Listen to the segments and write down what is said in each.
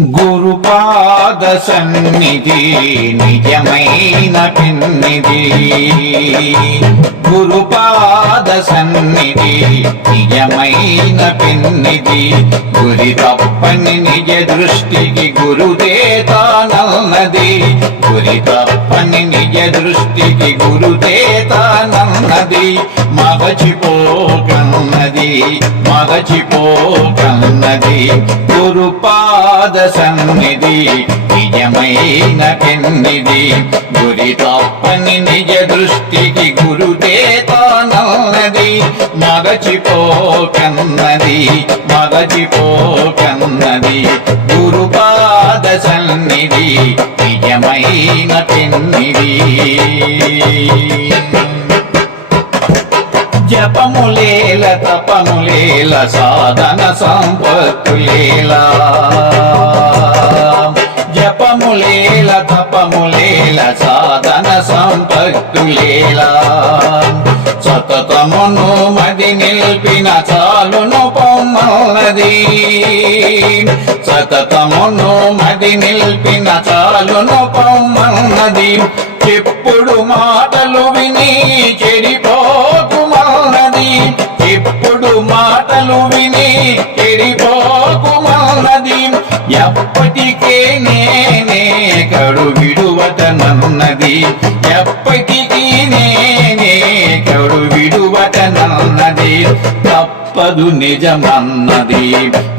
గురుపాద సన్నిధి నిజమైన పిన్నిధి. గురుపాద సన్నిధి నిజమైన పిన్నిధి. గురి తప్పని నిజ దృష్టికి గురుదేతానన్నది గురి తప్పని నిజ దృష్టికి గురుదేతానన్నది మగచిపోకన్నది మగచిపోకన్నది గురుపాద సన్నిధి నిజమైన కెన్నిది. గురి తప్పని నిజ దృష్టికి గురుదేతానన్నది మగచిపోకన్నది మగచిపోకన్నది గురుపాద సన్నిధి నిజమైన పెన్నిది జపములేల తపములేల సాధన సంపత్తులేలా. జపములేల తపములేల సాధన సంపత్తులేలా. సతతమును మది నిల్పిన చాలును పొమ్మన్నది. సతతమును మది నిల్పిన చాలును పొమ్మన్నది. ఎప్పుడు మాటలు విని చెడిపోకుమన్నది మాటలు విని చెడిపోకుమన్నది ఎప్పటికే నేనే కడు విడువటనన్నది ఎప్పటికీ నేనే కడు విడువటనన్నది తప్పదు నిజమన్నది.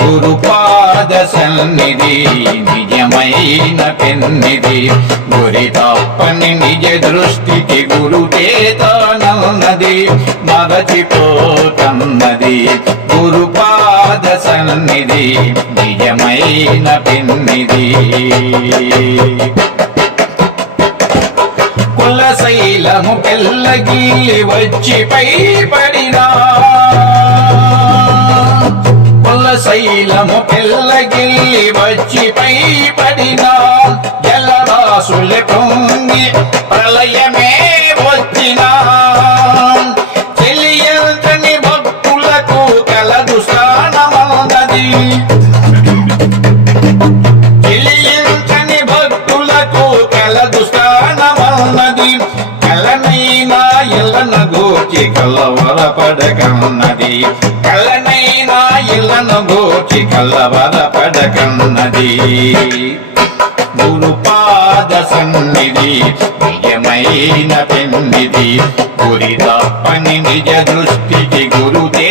గురుపాద సన్నిధి నిజమైన పెన్నిది గురి తప్పని నిజ దృష్టికి గురుదేతానన్నది మగచిపోతన్నది గురుపాద సన్నిధి నిజమైన పెన్నిది. కులశైలము పెళ్ళగిల్లి వచ్చి పై పడినా. కులశైలము పెళ్ళగిల్లి వచ్చి పై పడినా. జలరాసులు పొంగి ప్రళయమే స్థానమన్నది భక్తులకు కలదు స్థానమన్నది కలనైనా ఇళ్ళన గోచి కలవరపడకన్నది కలనైనా ఇళ్ళన గోచి కలవరపడకన్నది గురుపాద సన్నిధి నిజమైన పెన్నిధి గురి తప్పని నిజ దృష్టికి గురుదే